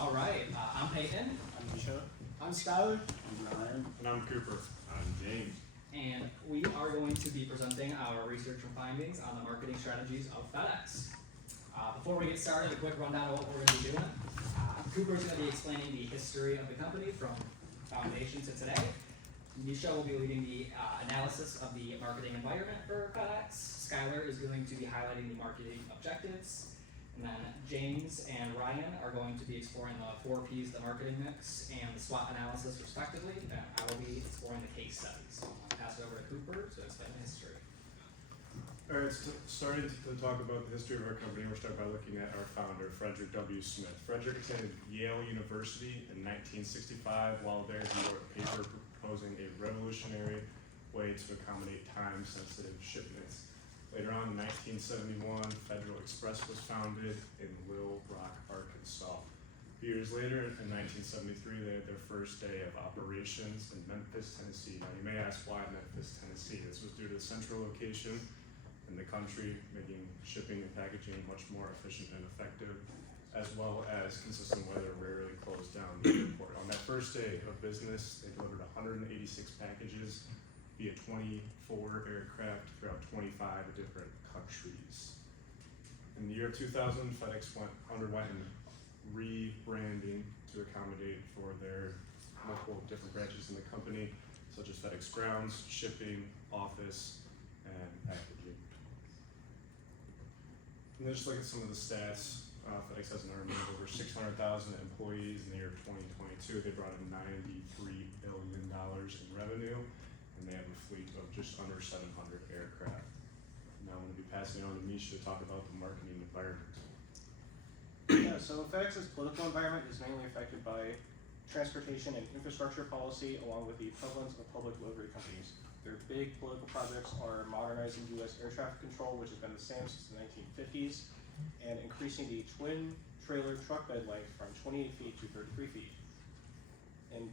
All right, I'm Peyton, I'm Misha. I'm Skylar. I'm Ryan. And I'm Cooper. I'm James. and we are going to be presenting our research and findings on the marketing strategies of FedEx. Before we get started, a quick rundown of what we're going to be doing. Cooper's going to be explaining the history of the company from foundation to today. Misha will be leading the analysis of the marketing environment for FedEx. Skylar is going to be highlighting the marketing objectives. And then James and Ryan are going to be exploring the 4 Ps, the marketing mix, and the SWOT analysis respectively. And I will be exploring the case studies. So I'll pass it over to Cooper to explain the history. Alright, starting to talk about the history of our company, we'll start by looking at our founder, Frederick W. Smith. Frederick attended Yale University in 1965. While there, he wrote a paper proposing a revolutionary way to accommodate time-sensitive shipments. Later on, in 1971, Federal Express was founded in Little Rock, Arkansas. A few years later, in 1973, they had their first day of operations in Memphis, Tennessee. Now, you may ask why Memphis, Tennessee. This was due to the central location in the country, making shipping and packaging much more efficient and effective, as well as consistent weather rarely closed down the airport. On that first day of business, they delivered 186 packages via 24 aircraft throughout 25 different countries. In the year 2000, FedEx underwent rebranding to accommodate for their multiple different branches in the company, such as FedEx Grounds, Shipping, Office, and Packaging. And then just look at some of the stats. FedEx has an army of over 600,000 employees. In the year 2022, they brought in $93 billion in revenue, and they have a fleet of just under 700 aircraft. Now I'm going to be passing it on to Misha to talk about the marketing environment. Yeah, so FedEx's political environment is mainly affected by transportation and infrastructure policy, along with the prevalence of public delivery companies. Their big political projects are modernizing U.S. air traffic control, which has been the same since the 1950s, and increasing the twin trailer truck bed length from 28 feet to 33 feet. And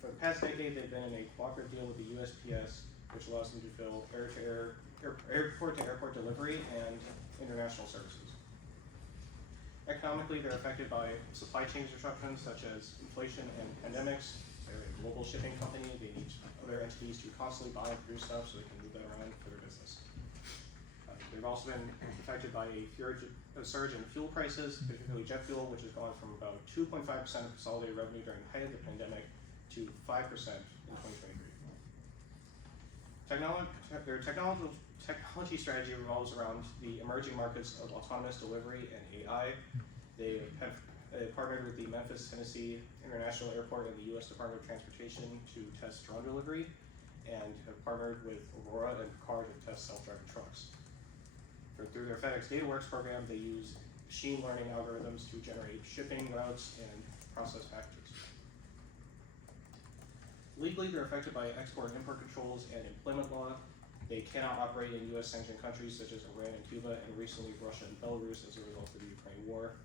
for the past decade, they've been in a cooperative deal with the USPS, which allows them to fill airport to airport delivery and international services. Economically, they're affected by supply chain disruptions such as inflation and pandemics. They're a global shipping company. They need other entities to constantly buy and produce stuff so they can move that around for their business. They've also been affected by a surge in fuel prices, particularly jet fuel, which has gone from about 2.5% of consolidated revenue during the height of the pandemic to 5% in 2023. Their technology strategy revolves around the emerging markets of autonomous delivery and AI. They have partnered with the Memphis, Tennessee International Airport and the U.S. Department of Transportation to test drone delivery, and have partnered with Aurora and Picard to test self-driving trucks. Through their FedEx DataWorks program, they use machine learning algorithms to generate shipping routes and process packages. Legally, they're affected by export and import controls and employment law. They cannot operate in U.S. sanctioned countries such as Iran and Cuba, and recently Russia and Belarus as a result of the Ukraine war.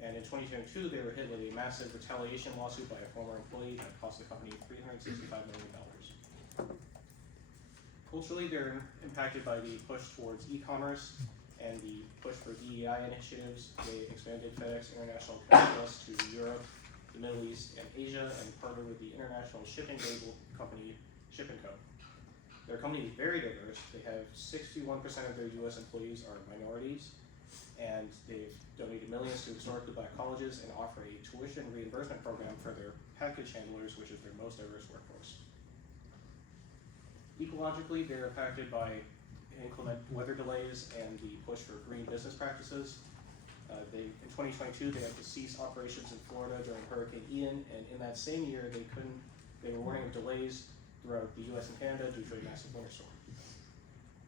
And in 2022, they were hit with a massive retaliation lawsuit by a former employee that cost the company $365 million. Culturally, they're impacted by the push towards e-commerce and the push for DEI initiatives. They expanded FedEx International Express to Europe, the Middle East, and Asia, and partnered with the international shipping label company Ship&Co. Their company is very diverse. They have 61% of their U.S. employees are minorities, and they've donated millions to historically black colleges and offer a tuition reimbursement program for their package handlers, which is their most diverse workforce. Ecologically, they're impacted by inclement weather delays and the push for green business practices. In 2022, they had to cease operations in Florida during Hurricane Ian, and in that same year, they were warning of delays throughout the U.S. and Canada due to a massive winter storm.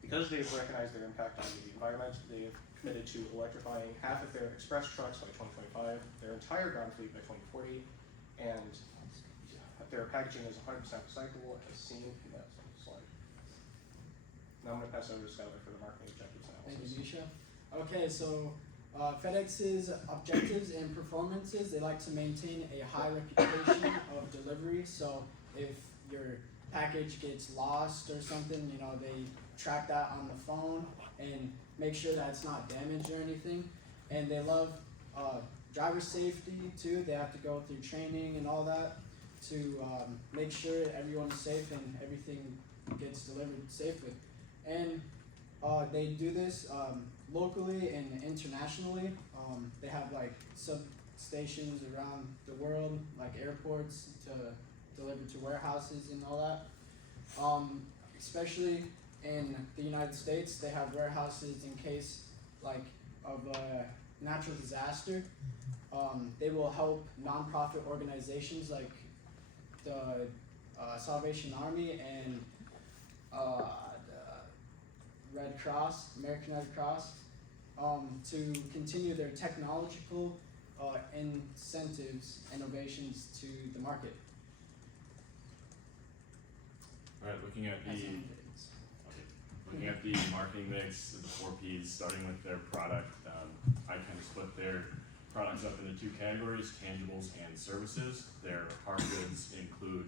Because they've recognized their impact on the environment, they have committed to electrifying half of their express trucks by 2025, their entire ground fleet by 2040, and their packaging is 100% recyclable, as seen in that slide. Now I'm going to pass over to Skylar for the marketing objectives analysis. Thank you, Misha. Okay, so FedEx's objectives and performances, they like to maintain a high reputation of delivery. So if your package gets lost or something, they track that on the phone and make sure that it's not damaged or anything. And they love driver safety too. They have to go through training and all that to make sure everyone's safe and everything gets delivered safely. And they do this locally and internationally. They have like substations around the world, like airports to deliver to warehouses and all that. Especially in the United States, they have warehouses in case like of a natural disaster. They will help nonprofit organizations like the Salvation Army and the Red Cross, American Red Cross, to continue their technological incentives, innovations to the market. Alright, looking at As the innovations. looking at the marketing mix, the 4 Ps, starting with their product, I kind of split their products up into 2 categories, tangibles and services. Their hard goods include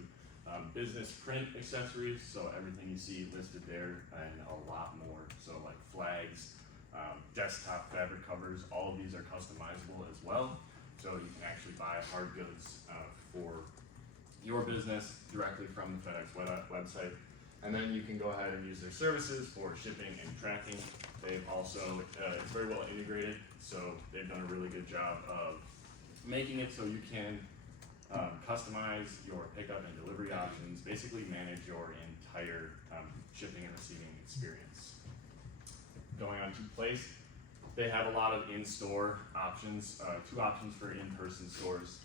business print accessories, so everything you see listed there and a lot more. So like flags, desktop fabric covers, all of these are customizable as well. So you can actually buy hard goods for your business directly from the FedEx website. And then you can go ahead and use their services for shipping and tracking. They've also, it's very well integrated, so they've done a really good job of making it so you can customize your pickup and delivery options, basically manage your entire shipping and receiving experience. Going on to Place, they have a lot of in-store options, 2 options for in-person stores.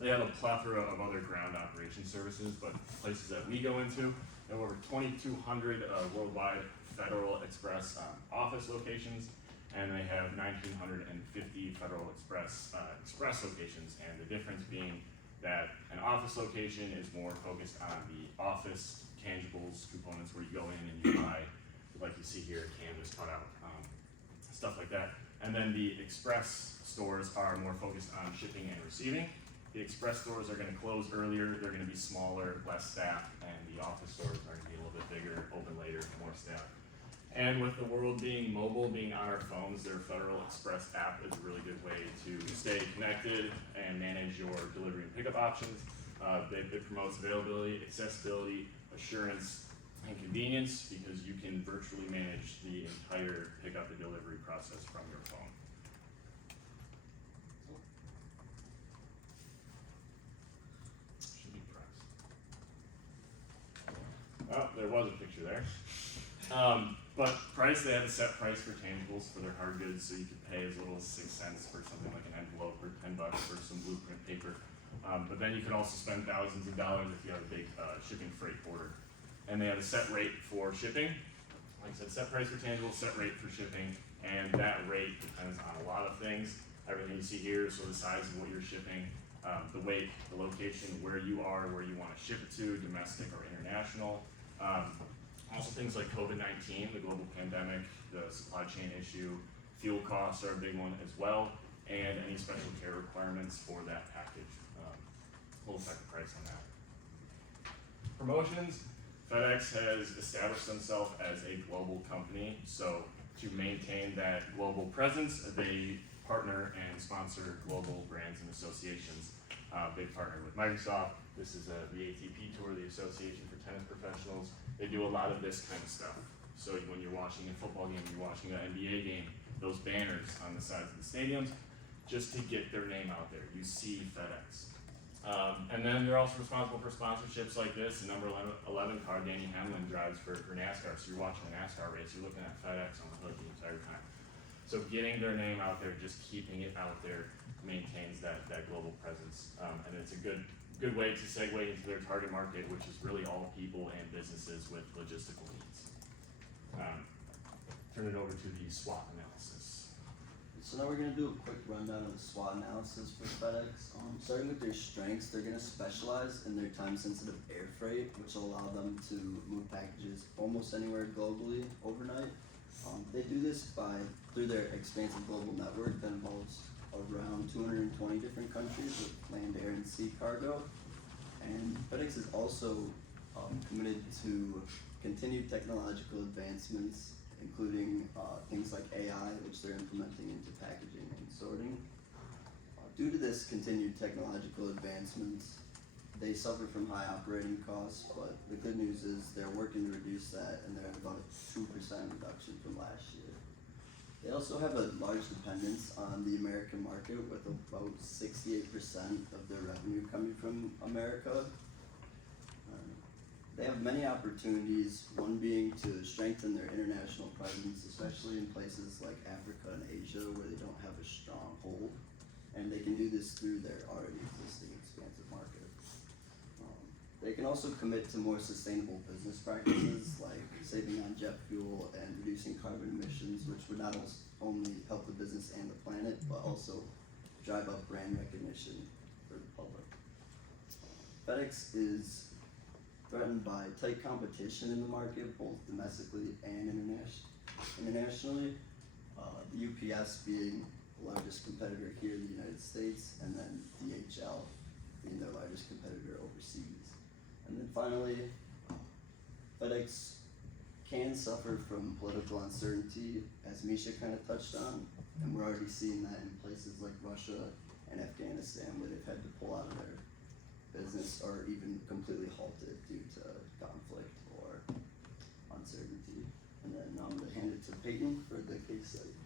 They have a plethora of other ground operation services, but places that we go into, they have over 2,200 worldwide Federal Express office locations, and they have 1,950 Federal Express express locations, and the difference being that an office location is more focused on the office tangibles components where you go in and you buy, like you see here, canvas cutout, stuff like that. And then the express stores are more focused on shipping and receiving. The express stores are going to close earlier, they're going to be smaller, less staff, and the office stores are going to be a little bit bigger, open later, more staff. And with the world being mobile, being on our phones, their Federal Express app is a really good way to stay connected and manage your delivery and pickup options. It promotes availability, accessibility, assurance, and convenience because you can virtually manage the entire pickup and delivery process from your phone. Should be pressed. Oh, there was a picture there. But price, they have a set price for tangibles for their hard goods, so you can pay as little as 6 cents for something like an envelope or $10 for some blueprint paper. But then you can also spend thousands of dollars if you have a big shipping freight order. And they have a set rate for shipping. Like I said, set price for tangibles, set rate for shipping, and that rate depends on a lot of things. Everything you see here, so the size of what you're shipping, the weight, the location, where you are, where you want to ship it to, domestic or international. Also things like COVID-19, the global pandemic, the supply chain issue, fuel costs are a big one as well, and any special care requirements for that package. We'll affect the price on that. Promotions, FedEx has established themselves as a global company, so to maintain that global presence, they partner and sponsor global brands and associations. They partner with Microsoft. This is the ATP Tour, the Association for Tennis Professionals. They do a lot of this kind of stuff. So when you're watching a football game, you're watching an NBA game, those banners on the sides of the stadiums, just to get their name out there. You see FedEx. And then they're also responsible for sponsorships like this. The number 11 car, Danny Hamlin, drives for NASCAR. So you're watching a NASCAR race, you're looking at FedEx on the hood the entire time. So getting their name out there, just keeping it out there, maintains that global presence. And it's a good way to segue into their target market, which is really all people and businesses with logistical needs. Turn it over to the SWOT analysis. So now we're going to do a quick rundown of the SWOT analysis for FedEx. Starting with their strengths, they're going to specialize in their time-sensitive air freight, which will allow them to move packages almost anywhere globally overnight. They do this through their expansive global network that involves around 220 different countries with land, air, and sea cargo. And FedEx is also committed to continued technological advancements, including things like AI, which they're implementing into packaging and sorting. Due to this continued technological advancements, they suffer from high operating costs, but the good news is they're working to reduce that, and they're at about a 2% reduction from last year. They also have a large dependence on the American market, with about 68% of their revenue coming from America. They have many opportunities, one being to strengthen their international presence, especially in places like Africa and Asia where they don't have a strong hold, and they can do this through their already existing expansive market. They can also commit to more sustainable business practices like saving on jet fuel and reducing carbon emissions, which would not only help the business and the planet, but also drive up brand recognition for the public. FedEx is threatened by tight competition in the market, both domestically and internationally. The UPS being the largest competitor here in the United States, and then DHL being their largest competitor overseas. And then finally, FedEx can suffer from political uncertainty, as Misha kind of touched on, and we're already seeing that in places like Russia and Afghanistan, where they've had to pull out of their business or even completely halt it due to conflict or uncertainty. And then I'm gonna hand it to Peyton for the case study.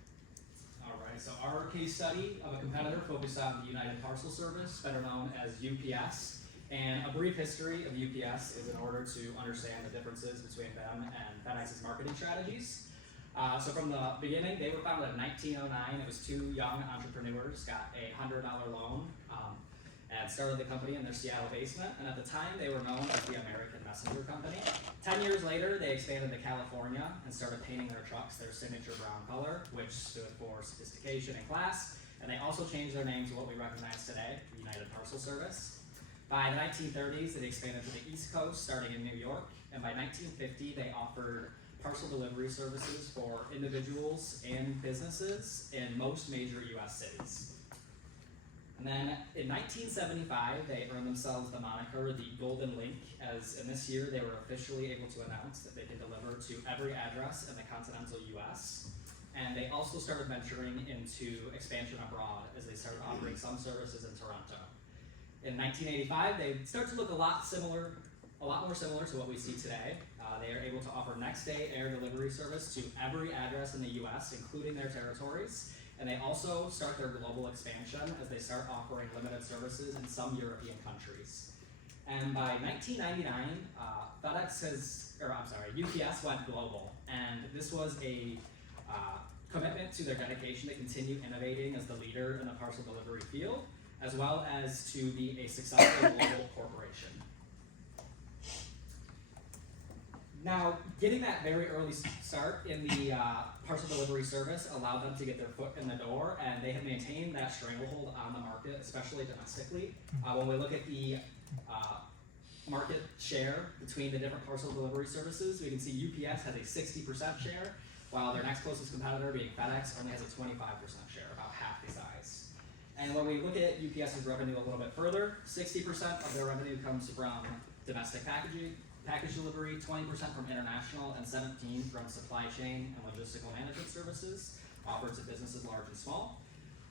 Alright, so our case study of a competitor focused on the United Parcel Service, better known as UPS. And a brief history of UPS is in order to understand the differences between them and FedEx's marketing strategies. So from the beginning, they were founded in 1909. It was two young entrepreneurs got a $100 loan and started the company in their Seattle basement. And at the time, they were known as the American Messenger Company. 10 years later, they expanded to California and started painting their trucks their signature brown color, which stood for sophistication and class. And they also changed their name to what we recognize today, the United Parcel Service. By the 1930s, they expanded to the East Coast, starting in New York. And by 1950, they offered parcel delivery services for individuals and businesses in most major US cities. And then in 1975, they earned themselves the moniker the Golden Link, as in this year they were officially able to announce that they could deliver to every address in the continental US. And they also started venturing into expansion abroad as they started offering some services in Toronto. In 1985, they start to look a lot more similar to what we see today. They are able to offer next day air delivery service to every address in the US, including their territories. And they also start their global expansion as they start offering limited services in some European countries. And by 1999, UPS went global. And this was a commitment to their dedication to continue innovating as the leader in the parcel delivery field, as well as to be a successful global corporation. Now, getting that very early start in the parcel delivery service allowed them to get their foot in the door, and they have maintained that stranglehold on the market, especially domestically. When we look at the market share between the different parcel delivery services, we can see UPS has a 60% share, while their next closest competitor, being FedEx, only has a 25% share, about half the size. And when we look at UPS's revenue a little bit further, 60% of their revenue comes from domestic package delivery, 20% from international, and 17% from supply chain and logistical management services offered to businesses large and small.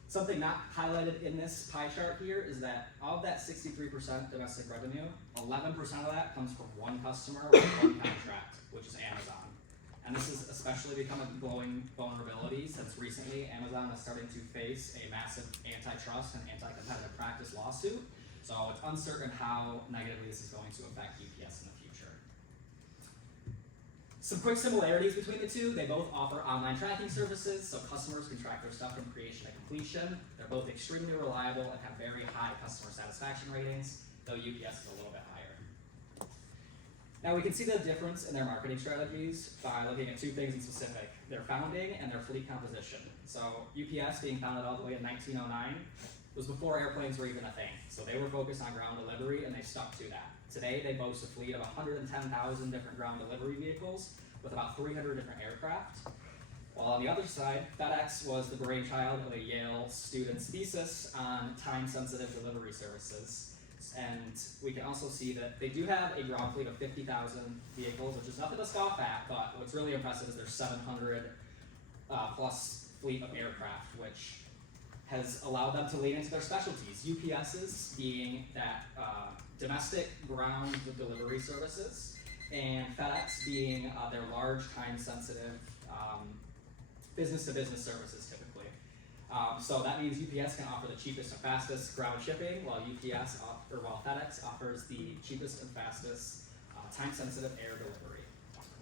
Something not highlighted in this pie chart here is that of that 63% domestic revenue, 11% of that comes from one customer with one contract, which is Amazon. And this has especially become a glowing vulnerability since recently Amazon is starting to face a massive antitrust and anti-competitive practice lawsuit. So it's uncertain how negatively this is going to affect UPS in the future. Some quick similarities between the two: they both offer online tracking services, so customers can track their stuff from creation to completion. They're both extremely reliable and have very high customer satisfaction ratings, though UPS is a little bit higher. Now we can see the difference in their marketing strategies by looking at two things in specific: their founding and their fleet composition. So UPS, being founded all the way in 1909, was before airplanes were even a thing. So they were focused on ground delivery, and they stuck to that. Today, they boast a fleet of 110,000 different ground delivery vehicles with about 300 different aircraft. While on the other side, FedEx was the brainchild of a Yale student's thesis on time-sensitive delivery services. And we can also see that they do have a ground fleet of 50,000 vehicles, which is nothing to scoff at, but what's really impressive is their 700 plus fleet of aircraft, which has allowed them to lean into their specialties. UPS's being that domestic ground delivery services, and FedEx being their large, time-sensitive business-to-business services typically. So that means UPS can offer the cheapest and fastest ground shipping, while while FedEx offers the cheapest and fastest time-sensitive air delivery.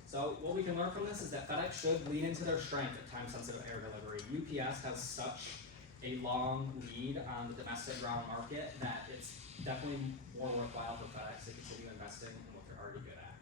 So what we can learn from this is that FedEx should lean into their strength at time-sensitive air delivery. UPS has such a long lead on the domestic ground market that it's definitely more worthwhile for FedEx to continue investing in what they're already good at.